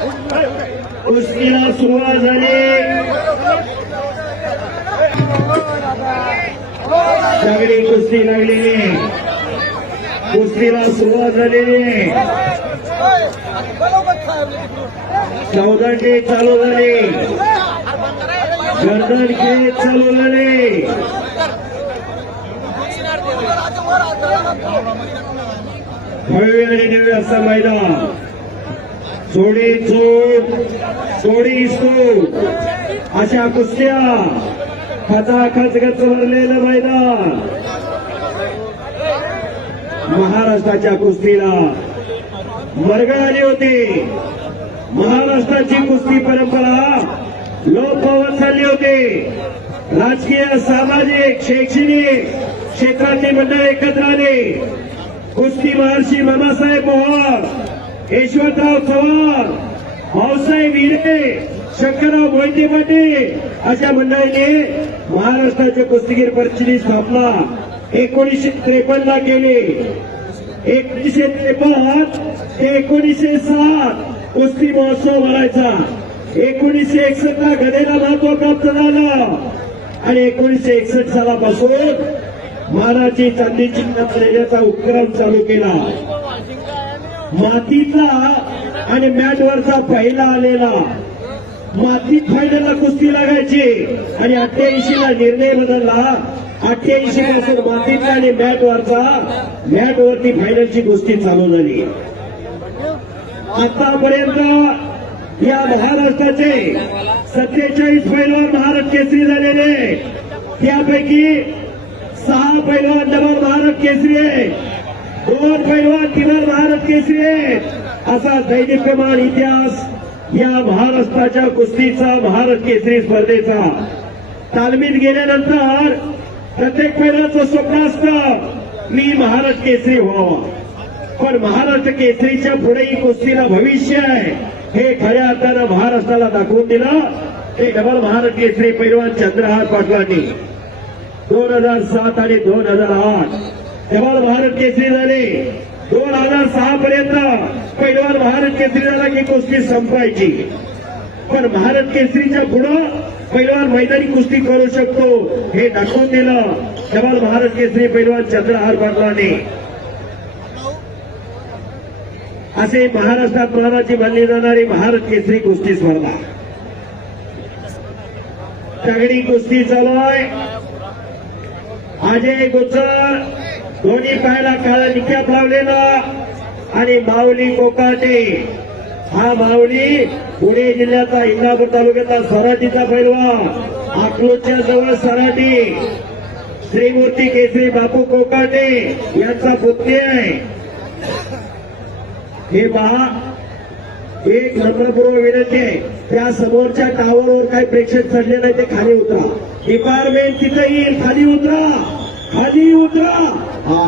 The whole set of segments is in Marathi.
कुस्तीला सुरुवात झाली. सगळी कुस्ती लागलेली, कुस्तीला सुरुवात झालेली आहे. चौदंडी चालू झाली, गर्दन खेळ चालू झाले. भव्य आणि दिव्य असं मैदान, सोडी चोट सोडी चोट अशा कुस्त्या, खचाखच गच भरलेलं मैदान. महाराष्ट्राच्या कुस्तीला मरगळ आली होती. महाराष्ट्राची कुस्ती परंपरा लोप पावत चालली होती. राजकीय, सामाजिक, शैक्षणिक क्षेत्रातली मंडळ एकत्र आली. कुस्ती महर्षी मामासाहेब मोहर, यशवंतराव चव्हाण, भाऊसाहेब हिरे, शंकरराव मोहिते पाटील अशा मंडळीने महाराष्ट्राच्या कुस्तीगीर परिषदेची स्थापना 1953 ला केली. 1953 ते 1907 कुस्ती महोत्सव भरायचा. 1961 ला गदेला महत्व प्राप्त झालं आणि 1961 सालापासून मानाची चांदीची देण्याचा उपक्रम चालू केला. मातीचा आणि मॅटवरचा पहिला आलेला मातीत फायनलला कुस्ती लागायची आणि 88 ला निर्णय बदलला. 88 पासून मातीचा आणि मॅटवरती फायनलची कुस्ती चालू झाली. आतापर्यंत या महाराष्ट्राचे 47 पैलवान महाराष्ट्र केसरी झालेले, त्यापैकी 6 पैलवान डबल महाराष्ट्र केसरी आहे, 2 पैलवान तिबर महाराष्ट्र केसरी आहे. असा दैदिप्यमान इतिहास या महाराष्ट्राच्या कुस्तीचा, महाराष्ट्र केसरी स्पर्धेचा. तालमीत गेल्यानंतर प्रत्येक पैलवानाचं स्वप्न असतं मी महाराष्ट्र केसरी व्हावं, पण महाराष्ट्र केसरीच्या पुढेही कुस्तीला भविष्य आहे हे खऱ्या अर्थानं महाराष्ट्राला दाखवून दिलं. ते डबल महाराष्ट्र केसरी पैलवान चंद्रहार पाटलांनी 2007 आणि 2008 डबल महाराष्ट्र केसरी झाले. 2006 पर्यंत पैलवान महाराष्ट्र केसरी झाला की कुस्ती संपायची, पण महाराष्ट्र केसरीच्या पुढं पैलवान मैदानी कुस्ती करू शकतो हे दाखवून दिलं डबल महाराष्ट्र केसरी पैलवान चंद्रहार पाटलांनी. असे महाराष्ट्रात मानाची मानली जाणारी महाराष्ट्र केसरी कुस्ती स्पर्धा. तगडी कुस्ती चालू आहे. अजय गुज्जर दोन्ही पायाला काळा निकॅप लावलेला आणि माऊली कोकाटे, हा माऊली पुणे जिल्ह्याचा इंदापूर तालुक्याचा सराटीचा पैलवान, अकलूजच्या जवळ सराटी. श्रीमूर्ती केसरी बापू कोकाटे यांचा पुतणी आहे. हे पहा, एक नम्रपूर्वक विनंती आहे, त्या समोरच्या टावरवर काही प्रेक्षक चढले नाही ते खाली उतरा. डिपार्टमेंट तिथे येईल, खाली उतरा, खाली उतरा. हा,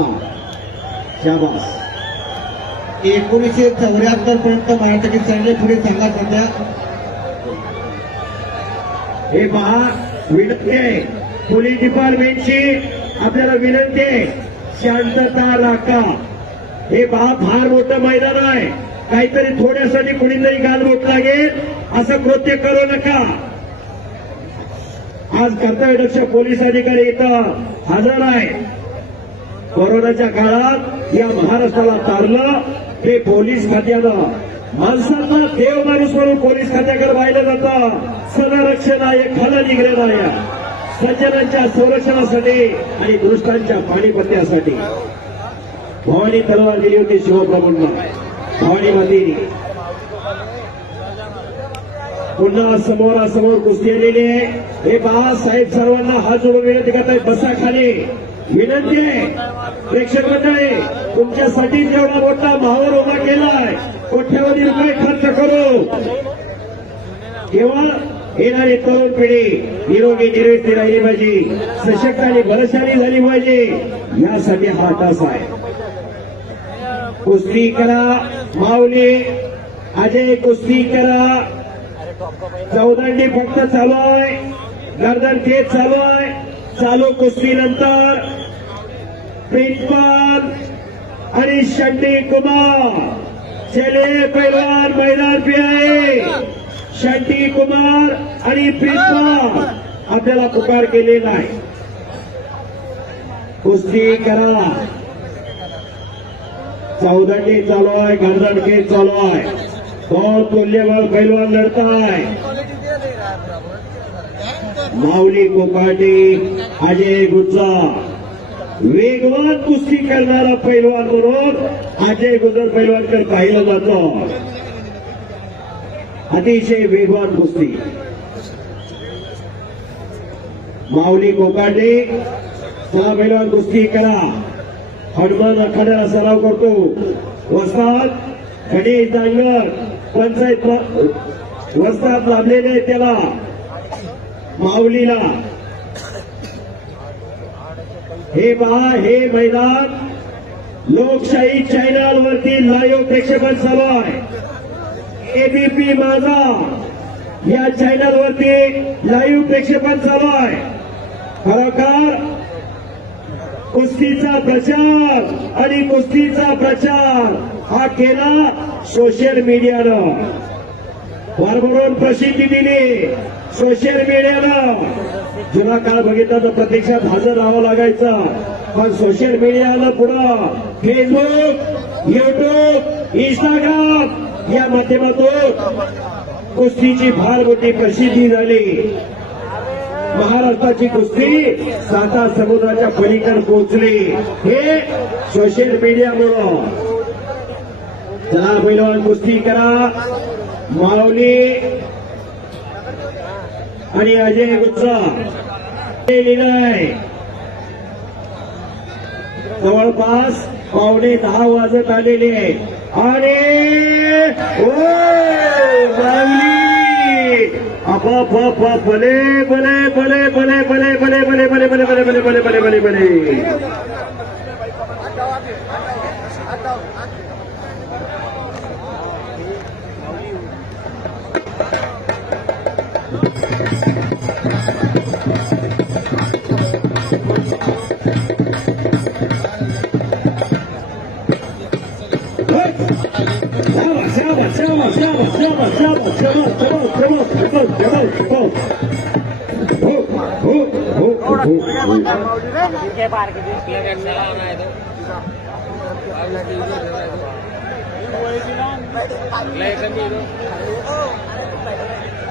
शाबास. 1974 पर्यंत महाराष्ट्राचे चढले, पुढे सांगा सध्या. हे पहा, विनंती आहे पोलीस डिपार्टमेंटची, आपल्याला विनंती आहे शांतता राखा. हे पहा, फार मोठं मैदान आहे, काहीतरी थोड्यासाठी कुणीतरी गालबोट लागेल असं कृत्य करू नका. आज कर्तव्यदक्ष पोलीस अधिकारी इथं हजर आहे. कोरोनाच्या काळात या महाराष्ट्राला तारलं हे पोलीस खात्यानं. माणसांना देव माणूस म्हणून पोलीस खात्याकडे पाहिलं जातं. सदरक्षणाय खल निग्रहणाय, सज्जनांच्या संरक्षणासाठी आणि दुष्टांच्या पाणीपत्यासाठी भवानी तलवार दिली होती शिवप्रभूंना. भवानी मातेने पुन्हा समोरासमोर कुस्ती आलेली आहे. हे पहा, साहेब सर्वांना हात जोडून विनंती करताय, बसा खाली. विनंती आहे प्रेक्षक मंडळी, तुमच्यासाठी जेवढा मोठा माहोल उभा केलाय, कोट्यवधी रुपये खर्च करू, केवळ येणारी तरुण पिढी निरोगी निरोगी राहिली पाहिजे, सशक्त आणि बलशाली झाली पाहिजे, यासाठी हा तास आहे. कुस्ती करा माऊली, अजय कुस्ती करा. चौदंडी फक्त चालू आहे, गर्दन खेच चालू आहे. चालू कुस्तीनंतर प्रिंसपाल आणि शंडी कुमार चले पैलवान मैदान पे आए. शांती कुमार आणि प्रीतम आपल्याला पुकार केलेला आहे. कुस्ती करा. चौदंडी चालू आहे, घरदडके चालू आहे. दोन तुल्यबळ पैलवान लढताय. माऊली कोकाटे, अजय गुज्जर वेगवान कुस्ती करणारा पैलवान म्हणून अजय गुज्जर पैलवानकडे पाहिलं जातं. अतिशय वेगवान कुस्ती. माऊली कोकाटे, चला पैलवान कुस्ती करा. हनुमान आखाड्याला सराव करतो. वस्ताद गणेश दांगर पंचायत वस्ताद लाभलेले त्याला माऊलीला. हे पहा, हे मैदान लोकशाही चॅनल वरती लाईव्ह प्रेक्षेपण चालू आहे. एबीपी माझा या चॅनल वरती लाईव्ह प्रेक्षेपण चालू आहे. खरोखर कुस्तीचा प्रचार आणि कुस्तीचा प्रचार हा केला सोशल मीडियानं. भरभरून प्रसिद्धी दिली सोशल मीडियानं. जुना काळ बघितला तर प्रत्यक्षात हजर राहावं लागायचं, पण सोशल मीडियानं पुढं फेसबुक, युट्यूब, इंस्टाग्राम या माध्यमातून कुस्तीची फार मोठी प्रसिद्धी झाली. महाराष्ट्राची कुस्ती साता समुद्राच्या पलीकडे पोहोचली हे सोशल मीडियामुळं. चला पैलवान कुस्ती करा. माऊली आणि अजय गुज्जर निर्णय जवळपास 9:15 वाजत आलेले आणि भले भले भले भले भले भले भले भले भले भले भले भले भले भले भले.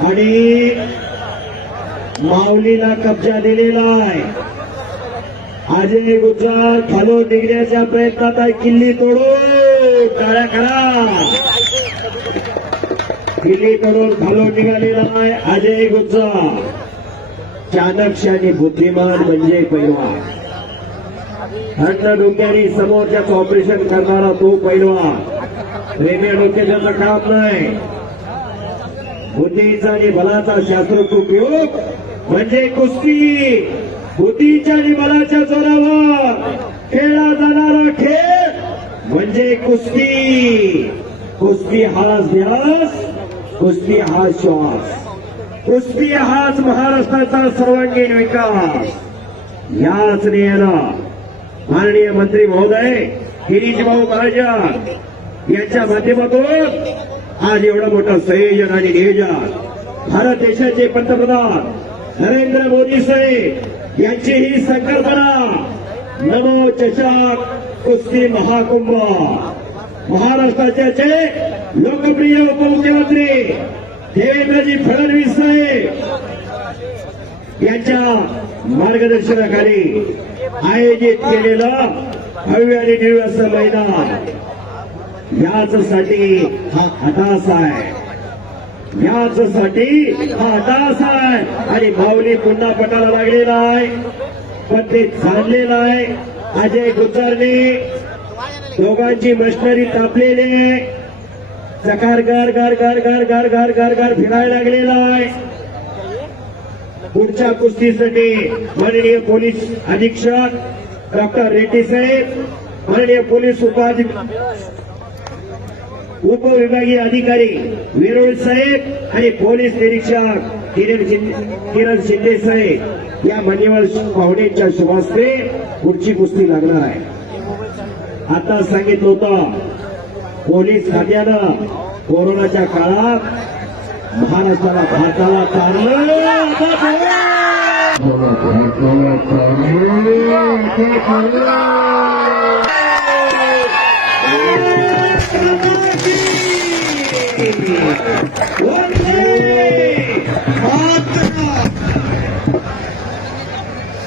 आणि माऊलीला कब्जा दिलेला आहे. अजय गुज्जर खालून निघण्याच्या प्रयत्नात आहे. किल्ली तोडून टाळ्या करा. किल्ली तोडून खालून निघालेला आहे अजय गुज्जर. चाणक्य आणि बुद्धिमान म्हणजे पैलवान. थंड डोक्याने समोरच्याच ऑपरेशन करणारा तो पैलवान. प्रेम्या डोक्याचा काम नाही. बुद्धीचा आणि बलाचा शास्त्रोक्त उपयोग म्हणजे कुस्ती. बुद्धीच्या आणि बलाच्या जोरावर खेळला जाणारा खेळ म्हणजे कुस्ती. कुस्ती हाच ध्यास, कुस्ती हा श्वास, कुस्ती हाच महाराष्ट्राचा सर्वांगीण विकास. याच ध्येयानं माननीय मंत्री महोदय गिरीश भाऊ महाजन यांच्या माध्यमातून आज एवढं मोठं संयोजन आणि नियोजन. भारत देशाचे पंतप्रधान नरेंद्र मोदी साहेब यांची ही संकल्पना नमो चषक कुस्ती महाकुंभ. महाराष्ट्राचे लोकप्रिय उपमुख्यमंत्री देवेंद्रजी फडणवीस साहेब यांच्या मार्गदर्शनाखाली आयोजित केलेलं भव्य आणि दिव्य असं मैदान. याचसाठी हा अटास आहे. याचसाठी हा अटास आहे. आणि माऊली पुन्हा पटाला लागलेला आहे, पण ते जाणलेलं आहे. अजय गुज्जरने दोघांची मशिनरी तापलेली आहे. चकार गार गार गार गार गार गार गार गार फिरायला लागलेला आहे. पुढच्या कुस्तीसाठी माननीय पोलीस अधीक्षक डॉक्टर रेड्डी साहेब, माननीय पोलीस उपविभागीय अधिकारी वेरुळ साहेब आणि पोलीस निरीक्षक किरण शिंदे साहेब या मान्यवर पाहुण्यांच्या शुभास्ते पुढची कुस्ती लागणार आहे. आता सांगितलं होतं पोलीस खात्यानं कोरोनाच्या काळात महाराष्ट्राला भारताला तारलं आता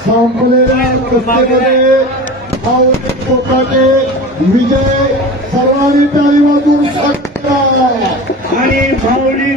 संपलेल्या कुस्तीमध्ये माऊली कोकाटे विजय सर्वांनी टाळी वाजवून सांगितला आणि माऊली